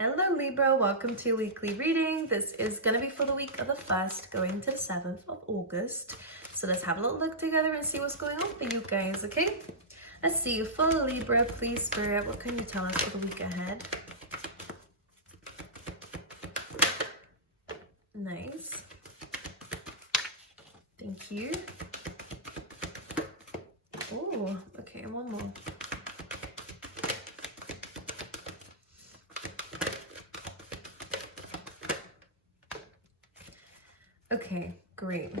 Hello Libra, welcome to weekly reading. This is going to be for the week of the 1st going to the 7th of August. So let's have a little look together and see what's going on for you guys, okay? Let's see, for Libra, please Spirit, what can you tell us for the week ahead? Nice. Thank you. Oh, okay, one more. Okay, great.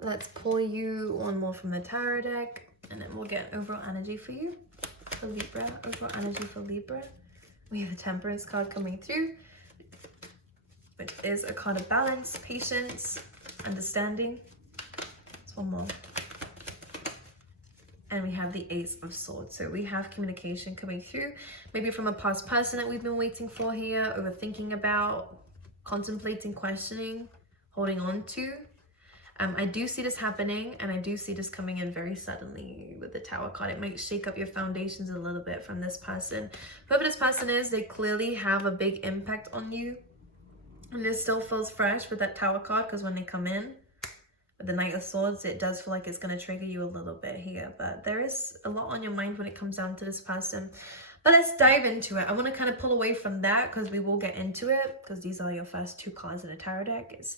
Let's pull you one more from the tarot deck, and then we'll get overall energy for you. For Libra, overall energy for Libra. We have the Temperance card coming through, which is a card of balance, patience, understanding. It's one more. And we have the Ace of Swords. So we have communication coming through, maybe from a past person that we've been waiting for here, overthinking about, contemplating, questioning, holding on to. I do see this happening, and I do see this coming in very suddenly with the Tower card. It might shake up your foundations a little bit from this person. Whoever this person is, they clearly have a big impact on you. And it still feels fresh with that Tower card, because when they come in with the Knight of Swords, it does feel like it's going to trigger you a little bit here. But there is a lot on your mind when it comes down to this person. But let's dive into it. I want to kind of pull away from that, because we will get into it, because these are your first two cards in a tarot deck. It's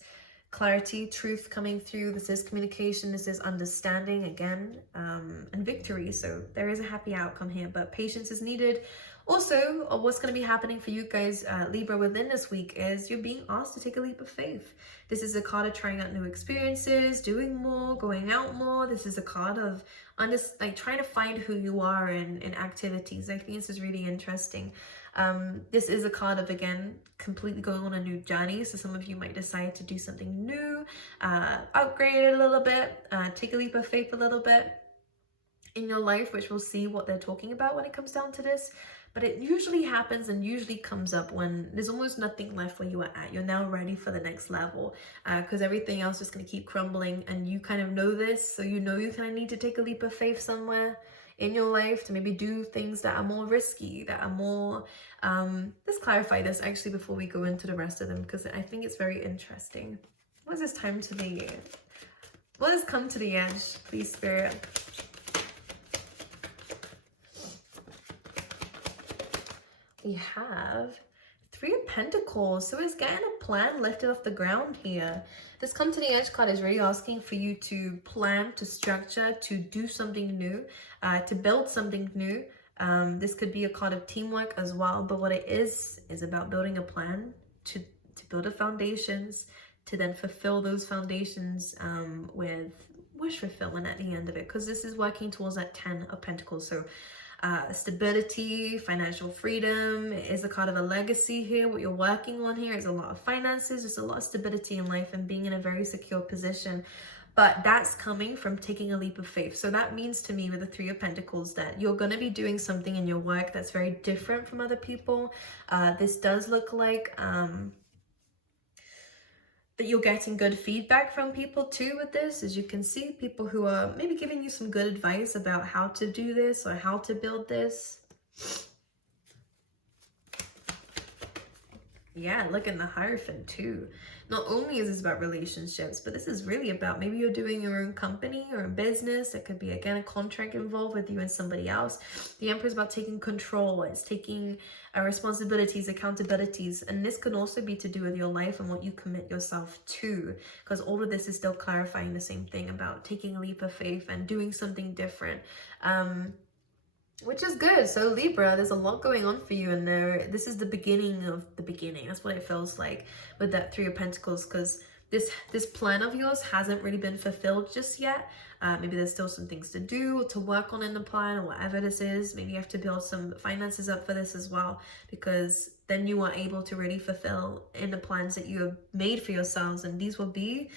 clarity, truth coming through. This is communication. This is understanding again, and victory. So there is a happy outcome here, but patience is needed. Also, what's going to be happening for you guys, Libra, within this week is you're being asked to take a leap of faith. This is a card of trying out new experiences, doing more, going out more. This is a card of trying to find who you are in activities. I think this is really interesting. This is a card of, again, completely going on a new journey. So some of you might decide to do something new, upgrade it a little bit, take a leap of faith a little bit in your life, which we'll see what they're talking about when it comes down to this. But it usually happens and usually comes up when there's almost nothing left where you are at. You're now ready for the next level, because everything else is going to keep crumbling, and you kind of know this. So you know you kind of need to take a leap of faith somewhere in your life to maybe do things that are more risky, that are more... let's clarify this actually before we go into the rest of them, because I think it's very interesting. What is this time to the... What has come to the edge, please, Spirit? We have Three of Pentacles. So it's getting a plan lifted off the ground here. This come to the edge card is really asking for you to plan, to structure, to do something new, to build something new. This could be a card of teamwork as well, but what it is about building a plan to build the foundations, to then fulfill those foundations with wish fulfillment at the end of it, because this is working towards that 10 of Pentacles. So stability, financial freedom is a card of a legacy here. What you're working on here is a lot of finances, just a lot of stability in life and being in a very secure position. But that's coming from taking a leap of faith. So that means to me with the Three of Pentacles that you're going to be doing something in your work that's very different from other people. This does look like that you're getting good feedback from people too with this. As you can see, people who are maybe giving you some good advice about how to do this or how to build this. Yeah, look in the Hierophant too. Not only is this about relationships, but this is really about maybe you're doing your own company or a business. It could be, again, a contract involved with you and somebody else. The Emperor is about taking control. It's taking responsibilities, accountabilities. And this could also be to do with your life and what you commit yourself to. Because all of this is still clarifying the same thing about taking a leap of faith and doing something different. Which is good. So Libra, there's a lot going on for you in there. This is the beginning of the beginning. That's what it feels like with that Three of Pentacles, because this plan of yours hasn't really been fulfilled just yet. Maybe there's still some things to do or to work on in the plan or whatever this is. Maybe you have to build some finances up for this as well, because then you are able to really fulfill in the plans that you have made for yourselves. And these will be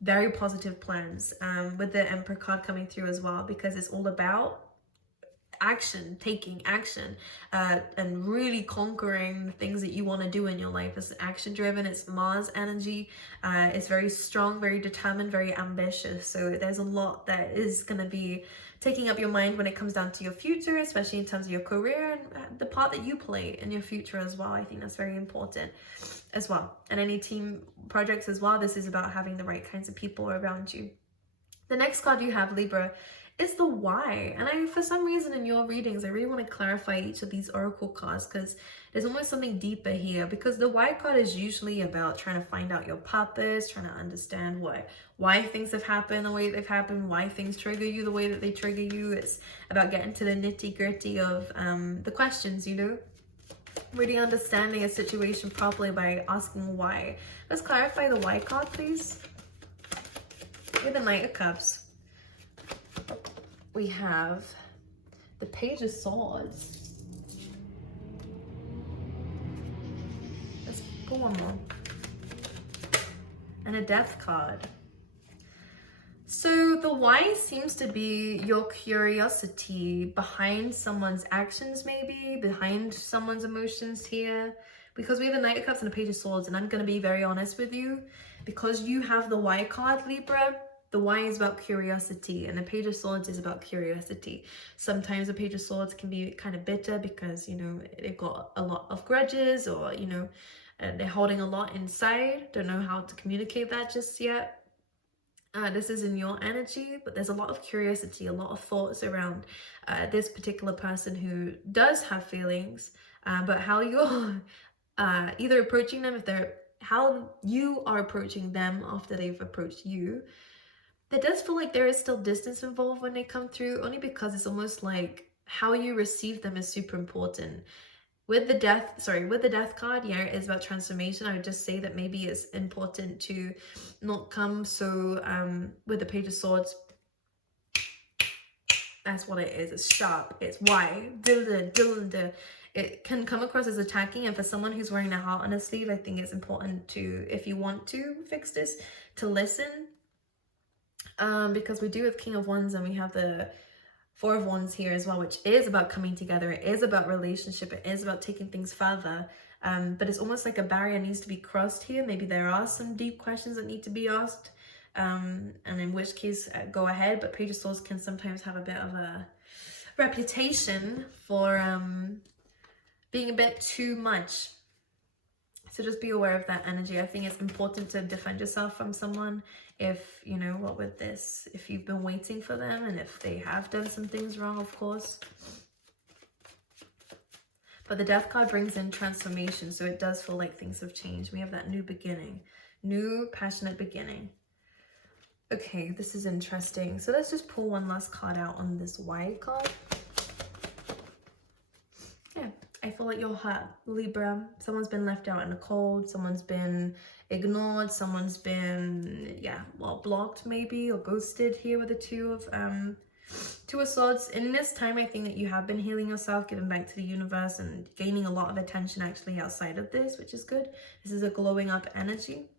very positive plans with the Emperor card coming through as well, because it's all about action, taking action, and really conquering the things that you want to do in your life. It's action driven, it's Mars energy, it's very strong, very determined, very ambitious. So there's a lot that is going to be taking up your mind when it comes down to your future, especially in terms of your career and the part that you play in your future as well. I think that's very important as well. And any team projects as well, this is about having the right kinds of people around you. The next card you have, Libra, is the why. And for some reason in your readings, I really want to clarify each of these oracle cards, because there's almost something deeper here, because the why card is usually about trying to find out your purpose, trying to understand why things have happened the way they've happened, why things trigger you the way that they trigger you. It's about getting to the nitty-gritty of the questions, you know, really understanding a situation properly by asking why. Let's clarify the why card, please. With the Knight of Cups, we have the Page of Swords. Let's pull one more. And a Death card. So the why seems to be your curiosity behind someone's actions, maybe behind someone's emotions here, because we have the Knight of Cups and the Page of Swords. And I'm going to be very honest with you, because you have the why card, Libra. The why is about curiosity, and the Page of Swords is about curiosity. Sometimes the Page of Swords can be kind of bitter because, you know, they've got a lot of grudges, or, you know, they're holding a lot inside. Don't know how to communicate that just yet. This is in your energy, but there's a lot of curiosity, a lot of thoughts around this particular person who does have feelings, but how you're either approaching them, how you are approaching them after they've approached you. There does feel like there is still distance involved when they come through, only because it's almost like how you receive them is super important. With the death card, yeah, it is about transformation. I would just say that maybe it's important to not come so with the Page of Swords. That's what it is. It's sharp. It's why. It can come across as attacking, and for someone who's wearing a heart on a sleeve, I think it's important to, if you want to fix this, to listen. Because we do have King of Wands and we have the Four of Wands here as well, which is about coming together. It is about relationship. It is about taking things further. But it's almost like a barrier needs to be crossed here. Maybe there are some deep questions that need to be asked. And in which case, go ahead. But Page of Swords can sometimes have a bit of a reputation for being a bit too much. So just be aware of that energy. I think it's important to defend yourself from someone if, you know, what with this, if you've been waiting for them and if they have done some things wrong, of course. But the Death card brings in transformation, so it does feel like things have changed. We have that new beginning, new passionate beginning. Okay, this is interesting. So let's just pull one last card out on this why card. Yeah, I feel like you're hurt, Libra. Someone's been left out in the cold. Someone's been ignored. Someone's been, blocked maybe, or ghosted here with the Two of Swords. In this time, I think that you have been healing yourself, giving back to the universe, and gaining a lot of attention actually outside of this, which is good. This is a glowing up energy.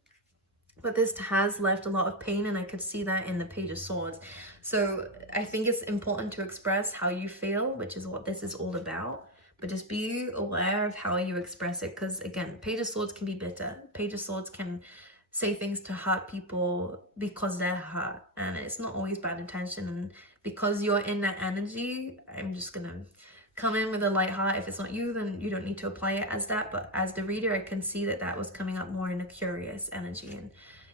But this has left a lot of pain, and I could see that in the Page of Swords. So I think it's important to express how you feel, which is what this is all about. But just be aware of how you express it, because again, Page of Swords can be bitter. Page of Swords can say things to hurt people because they're hurt, and it's not always bad intention. And because you're in that energy, I'm just gonna come in with a light heart. If it's not you, then you don't need to apply it as that. But as the reader, I can see that that was coming up more in a curious energy, and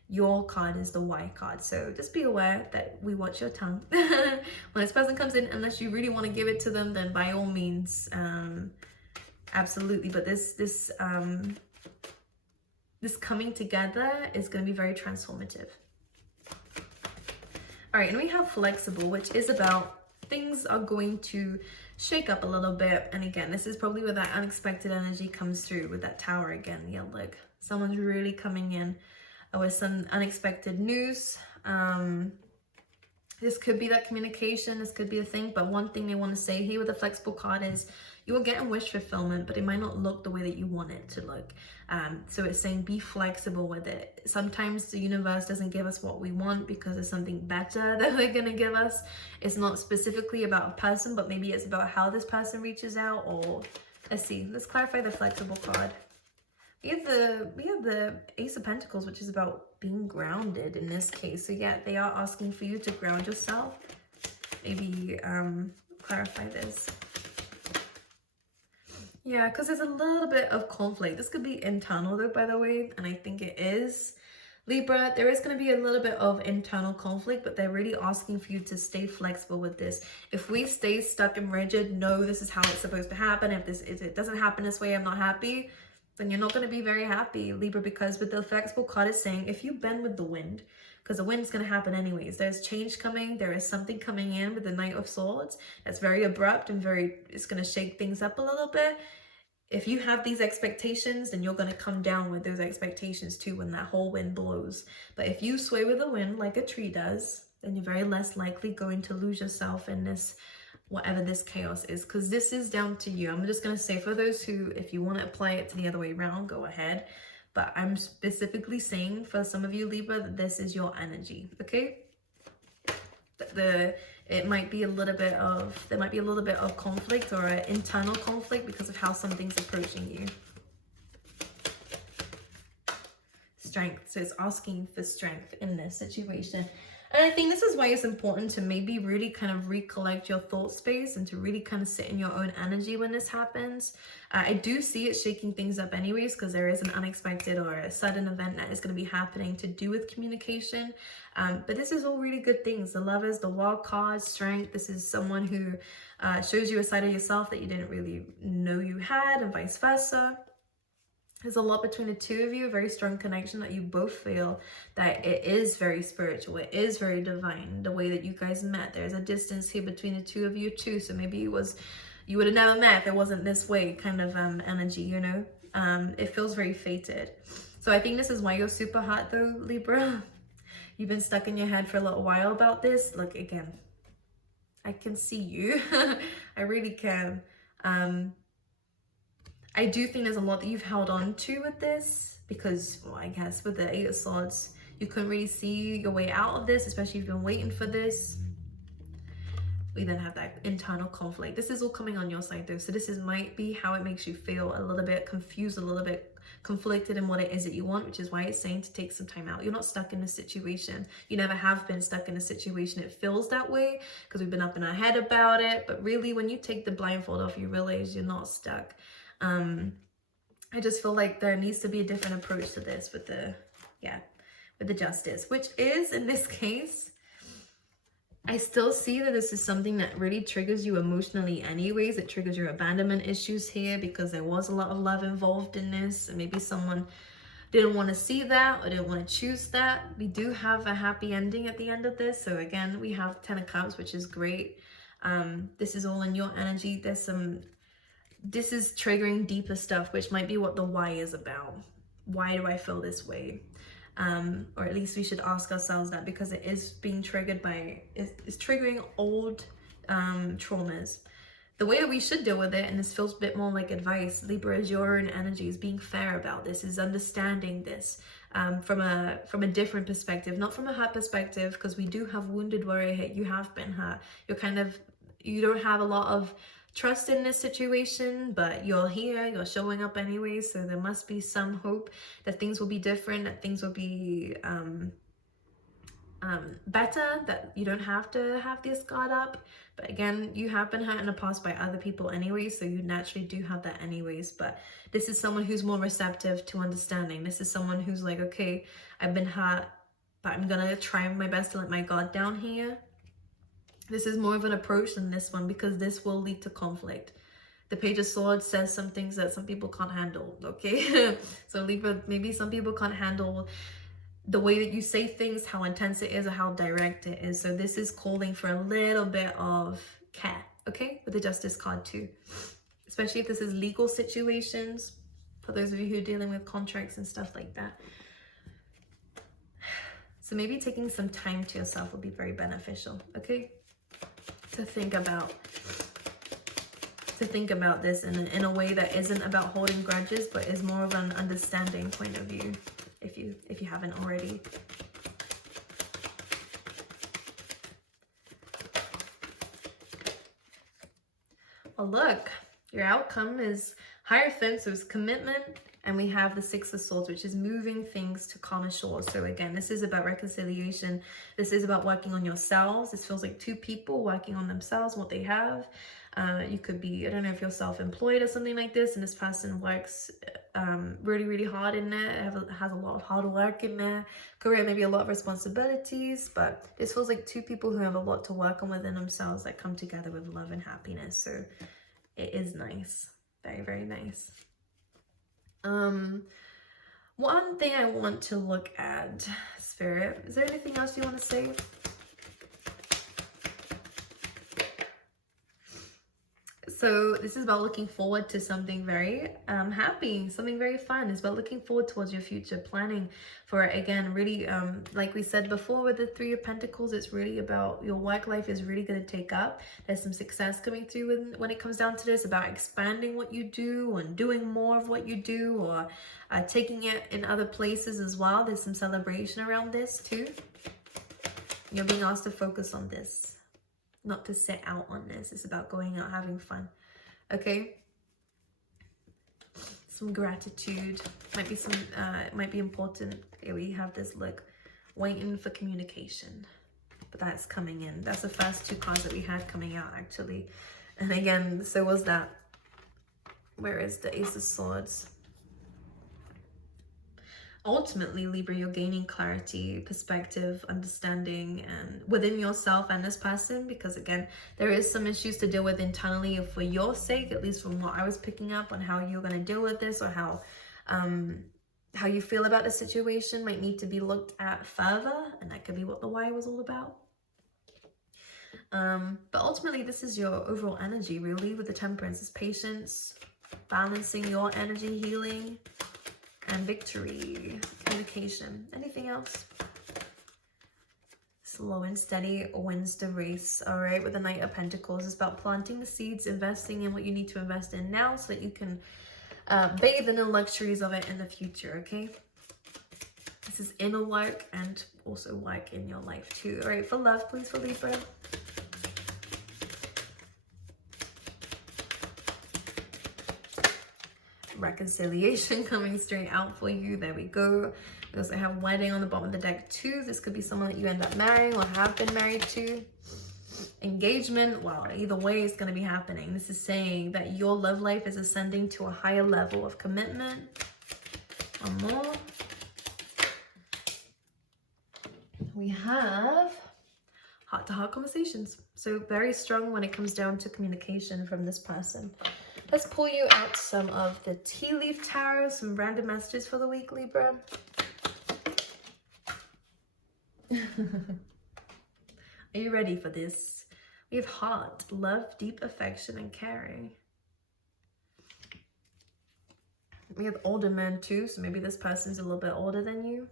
your card is the why card. So just be aware that we watch your tongue when this person comes in. Unless you really want to give it to them, then by all means, absolutely. But this coming together is going to be very transformative. All right, and we have flexible, which is about things are going to shake up a little bit. And again, this is probably where that unexpected energy comes through with that Tower again. Yeah, look, someone's really coming in with some unexpected news. This could be that communication, this could be a thing, but one thing they want to say here with the flexible card is You will get a wish fulfillment, but it might not look the way that you want it to look. So it's saying be flexible with it. Sometimes the universe doesn't give us what we want because there's something better that they're gonna give us. It's not specifically about a person, but maybe it's about how this person reaches out. Or let's see, let's clarify the flexible card. We have the Ace of Pentacles, which is about being grounded in this case. So yeah, they are asking for you to ground yourself. Maybe clarify this. Yeah, because there's a little bit of conflict. This could be internal though, by the way, and I think it is. Libra, there is going to be a little bit of internal conflict, but they're really asking for you to stay flexible with this. If we stay stuck and rigid, no, this is how it's supposed to happen. If it doesn't happen this way, I'm not happy, then you're not going to be very happy, Libra, because with the flexible card is saying if you bend with the wind, because the wind's going to happen anyways. There's change coming. There is something coming in with the Knight of Swords that's very abrupt and it's going to shake things up a little bit. If you have these expectations, then you're going to come down with those expectations too when that whole wind blows. But if you sway with the wind like a tree does, then you're very less likely going to lose yourself in this, whatever this chaos is, because this is down to you. I'm just going to say for those who, if you want to apply it to the other way around, go ahead. But I'm specifically saying for some of you, Libra, that this is your energy, okay? It might be a little bit of, there might be a little bit of conflict or an internal conflict because of how something's approaching you. Strength, so it's asking for strength in this situation. And I think this is why it's important to maybe really kind of recollect your thought space and to really kind of sit in your own energy when this happens. I do see it shaking things up anyways, because there is an unexpected or a sudden event that is going to be happening to do with communication. But this is all really good things. The Lovers, the Wild card, strength. This is someone who shows you a side of yourself that you didn't really know you had, and vice versa. There's a lot between the two of you, a very strong connection that you both feel that it is very spiritual, it is very divine, the way that you guys met. There's a distance here between the two of you too, so maybe you would have never met if it wasn't this way kind of energy, you know? It feels very fated. So I think this is why you're super hot though, Libra. You've been stuck in your head for a little while about this. Look, again, I can see you. I really can. I do think there's a lot that you've held on to with this because, well, I guess with the Eight of Swords, you couldn't really see your way out of this, especially if you've been waiting for this. We then have that internal conflict. This is all coming on your side though. So this might be how it makes you feel a little bit confused, a little bit conflicted in what it is that you want, which is why it's saying to take some time out. You're not stuck in a situation. You never have been stuck in a situation. It feels that way because we've been up in our head about it. But really, when you take the blindfold off, you realize you're not stuck. I just feel like there needs to be a different approach to this with the Justice, which is, in this case, I still see that this is something that really triggers you emotionally anyways. It triggers your abandonment issues here because there was a lot of love involved in this, and maybe someone didn't want to see that or didn't want to choose that. We do have a happy ending at the end of this. So again, we have 10 of Cups, which is great. This is all in your energy. This is triggering deeper stuff, which might be what the why is about. Why do I feel this way? Or at least we should ask ourselves that, because it is being triggered by, it's triggering old traumas. The way that we should deal with it, and this feels a bit more like advice, Libra, is your own energy, is being fair about this, is understanding this from a different perspective, not from a hurt perspective, because we do have wounded warrior hit. You have been hurt. You don't have a lot of trust in this situation, but you're here, you're showing up anyway, so there must be some hope that things will be different, that things will be better, that you don't have to have this guard up. But again, you have been hurt in the past by other people anyway, so you naturally do have that anyways. But this is someone who's more receptive to understanding. This is someone who's like, okay, I've been hurt, but I'm gonna try my best to let my guard down here. This is more of an approach than this one, because this will lead to conflict. The Page of Swords says some things that some people can't handle, okay? So Libra, maybe some people can't handle the way that you say things, how intense it is, or how direct it is. So this is calling for a little bit of care, okay? With the Justice card too. Especially if this is legal situations, for those of you who are dealing with contracts and stuff like that. So maybe taking some time to yourself will be very beneficial, okay? To think about to think about this in a way that isn't about holding grudges, but is more of an understanding point of view, if you haven't already. Well, look, your outcome is Hierophant, so it's commitment, and we have the Six of Swords, which is moving things to calmer shores. So again, this is about reconciliation. This is about working on yourselves. This feels like two people working on themselves, what they have. You could be, I don't know if you're self-employed or something like this, and this person works really, really hard in there, has a lot of hard work in there. Career, maybe a lot of responsibilities, but this feels like two people who have a lot to work on within themselves that come together with love and happiness. So it is nice. Very, very nice. One thing I want to look at, Spirit, is there anything else you want to say? So this is about looking forward to something very happy, something very fun. It's about looking forward towards your future, planning for it. Again, really, like we said before with the Three of Pentacles, it's really about your work life is really going to take up. There's some success coming through when it comes down to this, about expanding what you do and doing more of what you do, or taking it in other places as well. There's some celebration around this too. You're being asked to focus on this. Not to sit out on this. It's about going out, having fun. Okay? Some gratitude. Might be some, it might be important. Here we have this look. Waiting for communication. But that's coming in. That's the first two cards that we had coming out, actually. And again, so was that. Where is the Ace of Swords? Ultimately, Libra, you're gaining clarity, perspective, understanding, and within yourself and this person, because again, there is some issues to deal with internally for your sake, at least from what I was picking up on how you're going to deal with this, or how you feel about the situation might need to be looked at further, and that could be what the why was all about. But ultimately, this is your overall energy, really, with the Temperance. It's patience, balancing your energy, healing, and victory, communication. Anything else? Slow and steady wins the race. All right, with the Knight of Pentacles, it's about planting the seeds, investing in what you need to invest in now so that you can bathe in the luxuries of it in the future, okay? This is inner work and also work in your life too. All right, for love, please, for Libra. Reconciliation coming straight out for you. There we go. We also have wedding on the bottom of the deck too. This could be someone that you end up marrying or have been married to. Engagement, well, either way it's going to be happening. This is saying that your love life is ascending to a higher level of commitment or more. We have heart-to-heart conversations. So very strong when it comes down to communication from this person. Let's pull you out some of the Tea Leaf Tarot, some random messages for the week, Libra. Are you ready for this? We have heart, love, deep affection, and caring. We have older men too, so maybe this person's a little bit older than you.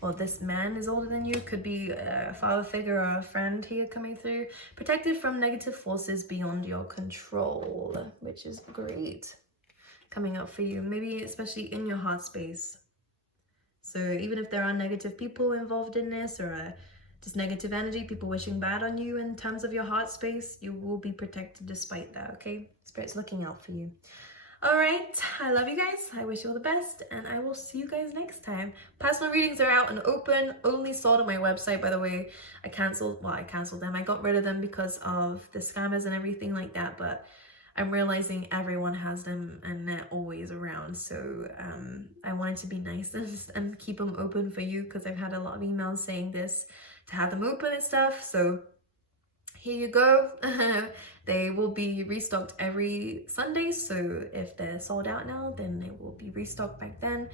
Or this man is older than you. Could be a father figure or a friend here coming through. Protected from negative forces beyond your control, which is great. Coming up for you, maybe especially in your heart space. So even if there are negative people involved in this, or just negative energy, people wishing bad on you in terms of your heart space, you will be protected despite that, okay? Spirit's looking out for you. All right, I love you guys. I wish you all the best, and I will see you guys next time. Personal readings are out and open, only sold on my website, by the way. I canceled them. I got rid of them because of the scammers and everything like that, but I'm realizing everyone has them and they're always around. So I wanted to be nice and keep them open for you, because I've had a lot of emails saying this, to have them open and stuff. So here you go. They will be restocked every Sunday, so if they're sold out now, then they will be restocked back then,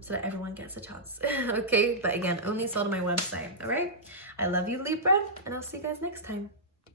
so that everyone gets a chance. Okay, but again, only sold on my website. All right, I love you, Libra, and I'll see you guys next time.